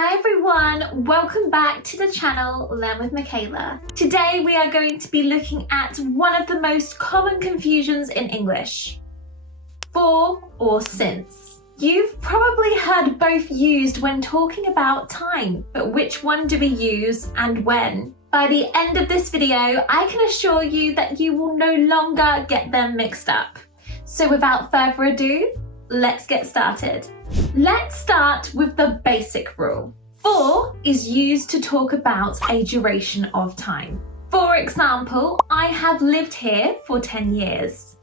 Hi everyone, welcome back to the channel Learn with Makayla. Today we are going to be looking at one of the most common confusions in English. For or since. You've probably heard both used when talking about time, but which one do we use and when? By the end of this video, I can assure you that you will no longer get them mixed up. So without further ado, let's get started. Let's start with the basic rule. For is used to talk about a duration of time. For example, I have lived here for 10 years.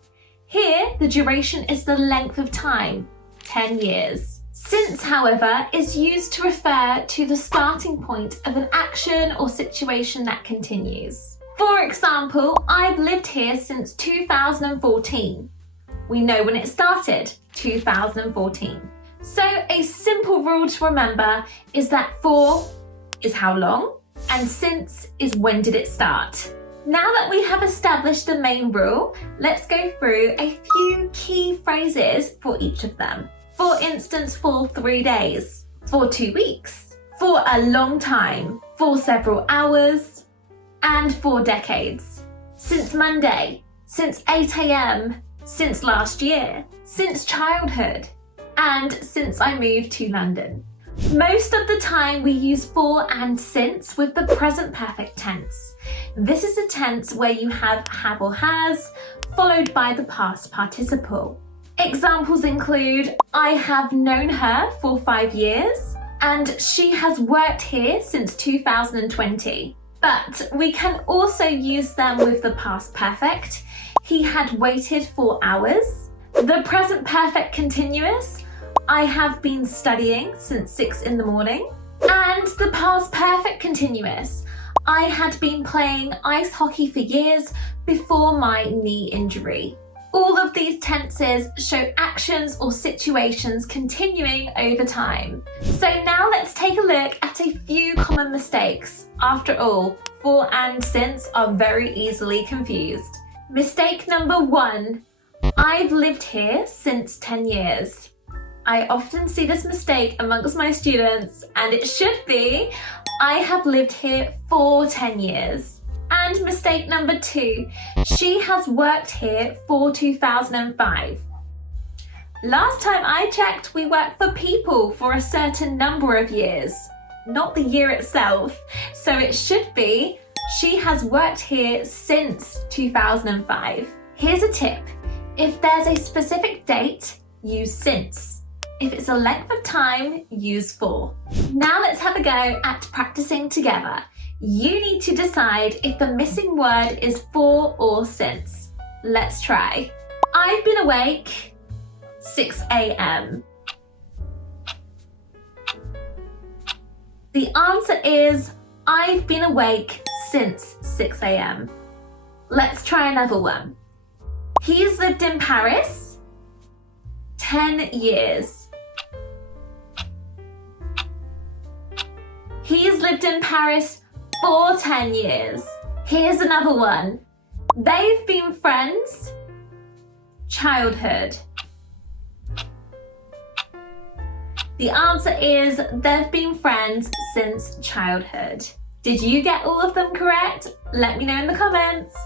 Here, the duration is the length of time, 10 years. Since, however, is used to refer to the starting point of an action or situation that continues. For example, I've lived here since 2014. We know when it started, 2014. So a simple rule to remember is that for is how long and since is when did it start. Now that we have established the main rule, let's go through a few key phrases for each of them. For instance, for 3 days, for 2 weeks, for a long time, for several hours, and for decades. Since Monday, since 8 a.m., since last year, since childhood, and since I moved to London. Most of the time we use for and since with the present perfect tense. This is a tense where you have or has followed by the past participle. Examples include, I have known her for 5 years and she has worked here since 2020. But we can also use them with the past perfect. He had waited for hours. The present perfect continuous, I have been studying since 6 in the morning. And the past perfect continuous, I had been playing ice hockey for years before my knee injury. All of these tenses show actions or situations continuing over time. So now let's take a look at a few common mistakes. After all, for and since are very easily confused. Mistake number 1, I've lived here since 10 years. I often see this mistake amongst my students and it should be, I have lived here for 10 years. And mistake number 2, she has worked here for 2005. Last time I checked, we work for people for a certain number of years, not the year itself. So it should be, she has worked here since 2005. Here's a tip. If there's a specific date, use since. If it's a length of time, use for. Now let's have a go at practicing together. You need to decide if the missing word is for or since. Let's try. I've been awake 6 a.m. The answer is I've been awake since 6 a.m. Let's try another one. He's lived in Paris 10 years. He's lived in Paris for 10 years. Here's another one. They've been friends childhood. The answer is they've been friends since childhood. Did you get all of them correct? Let me know in the comments.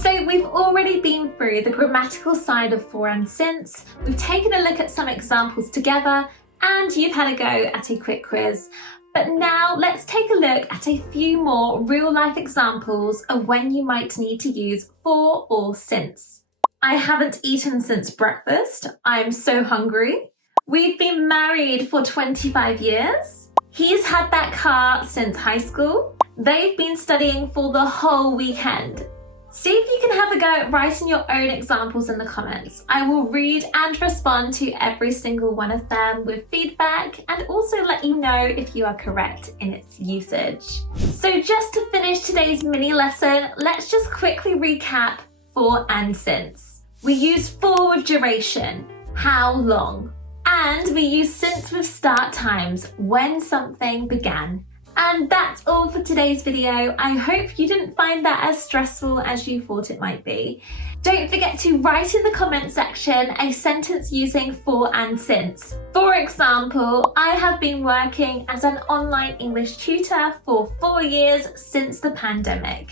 So we've already been through the grammatical side of for and since. We've taken a look at some examples together and you've had a go at a quick quiz. But now let's take a look at a few more real-life examples of when you might need to use for or since. I haven't eaten since breakfast. I'm so hungry. We've been married for 25 years. He's had that car since high school. They've been studying for the whole weekend. See if you can have a go at writing your own examples in the comments. I will read and respond to every single one of them with feedback and also let you know if you are correct in its usage. So just to finish today's mini lesson, let's just quickly recap for and since. We use for with duration, how long, and we use since with start times, when something began. And that's all for today's video. I hope you didn't find that as stressful as you thought it might be. Don't forget to write in the comment section a sentence using for and since. For example, I have been working as an online English tutor for 4 years since the pandemic.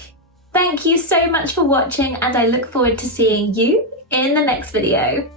Thank you so much for watching, and I look forward to seeing you in the next video.